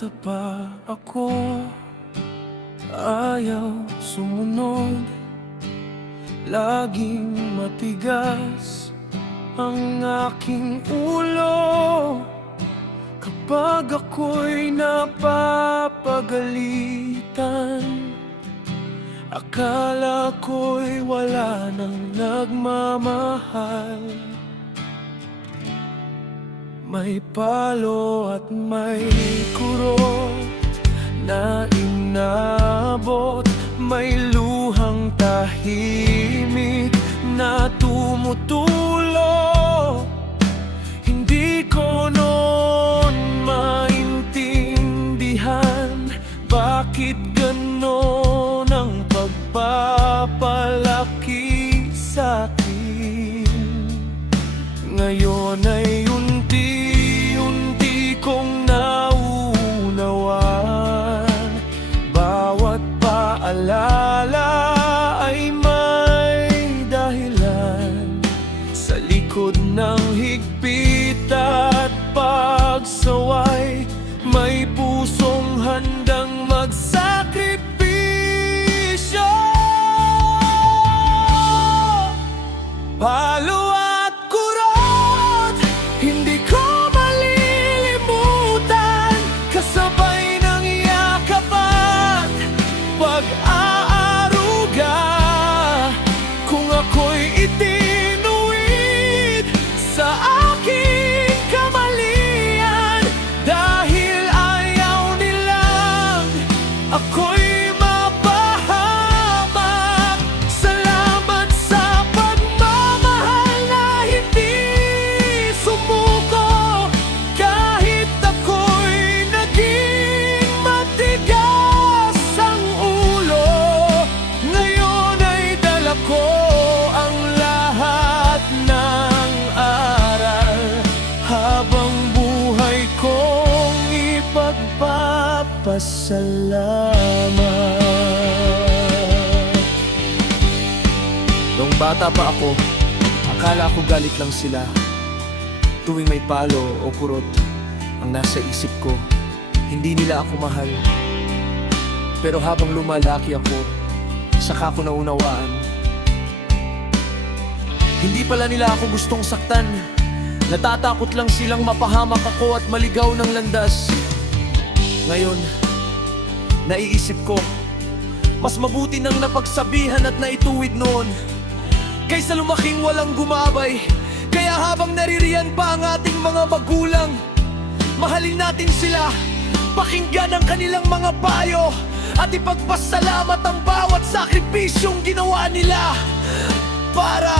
bata pa ako, ayaw sumunod. Laging matigas ang aking ulo kapag ako'y napapagalitan. Akala ko'y wala nang nagmamahal. May palo at may kurot na inabot, may luhang tahimik na tumutulo. Hindi ko noon maintindihan bakit ganon ang pagpapalaki sa'kin. Ngayon ay unti-unti kong nauunawaan. Bawat paalala ay may dahilan. Sa likod ng higpit at pagsaway, may pusong handang magsakripisyo. Palo at kurot, hindi ko malilimutan. Kasabay ng yakap at pag-aaruga. Kung ako'y itinuwid sa aking kamalian, dahil ayaw nilang ako'y mapahamak. Salamat sa pagmamahal na hindi sumuko, kahit ako'y naging matigas ang ulo. Ngayon ay dala ko ang lahat ng aral, habang buhay kong ipagpapasalamat. Nung bata pa ako, akala ko galit lang sila. Tuwing may palo o kurot ang nasa isip ko, hindi nila ako mahal. Pero habang lumalaki ako, saka ko naunawaan, hindi pala nila ako gustong saktan. Natatakot lang silang mapahamak ako at maligaw ng landas. Ngayon, naiisip ko, mas mabuti nang napagsabihan at naituwid noon, kaysa lumaking walang gumabay. Kaya habang naririyan pa ang ating mga magulang, mahalin natin sila, pakinggan ang kanilang mga payo, at ipagpasalamat ang bawat sakripisyong ginawa nila para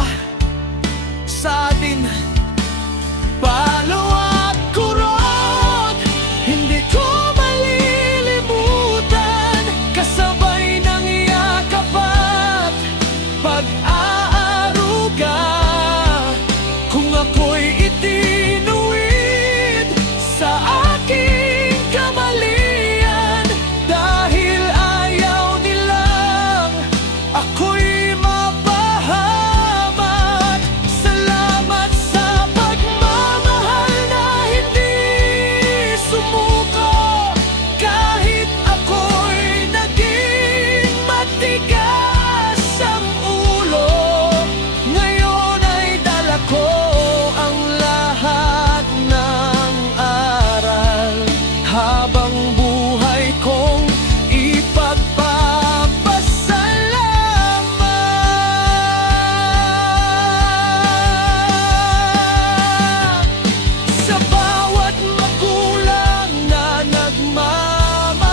sa atin. Palo at kurot, hindi ko malilimutan. Kasabay ng yakap at pag-aaruga. Kung ako'y itinuwid sa aking kamalian, dahil ayaw nilang ako'y mapahamak. Salamat sa pagmamahal na hindi sumuko, kahit ako'y naging matigas ang ulo. Ngayon ay dala ko ang lahat ng aral, habang buhay kong ipagpapasalamat. Sa bawat magulang na nagmamahal,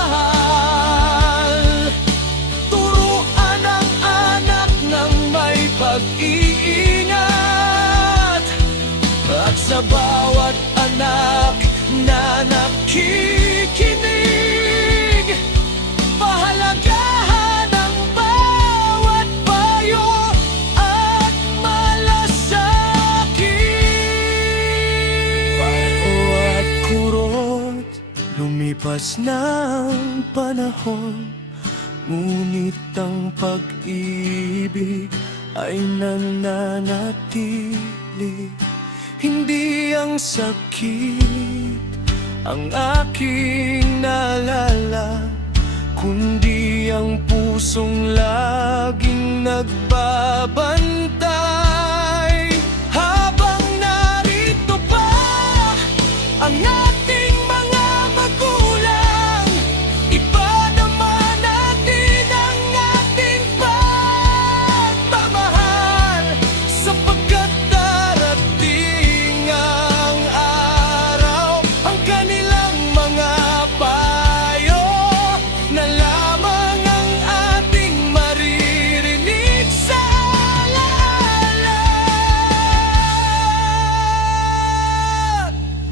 turuan ang anak ng may pag-iingat. At sa bawat anak na nakikinig, pahalagahan ang bawat payo at malasakit. Palo at kurot, lumipas ng panahon, ngunit ang pag-ibig ay nananatili. Hindi ang sakit ang aking naalala, kundi ang pusong laging nagbabantay. Habang narito pa ang ating mga magulang, iba naman natin ang ating pagmamahal, sapagkat darating ang araw, ang kanilang mga payo na lamang ang ating maririnig sa alaala.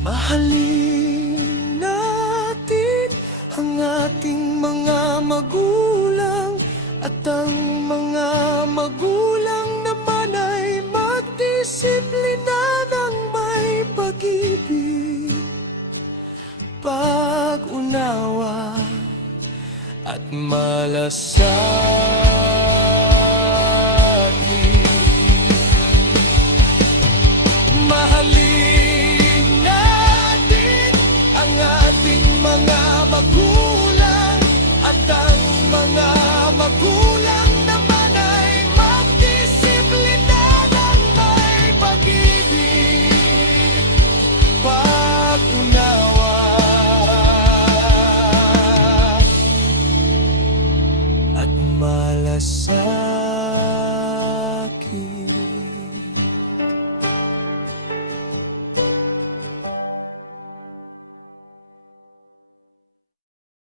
Mahalin natin ang ating mga magulang, at ang mga magulang naman ay magdisiplina ng may pag-ibig, pag-unawa at malasakit.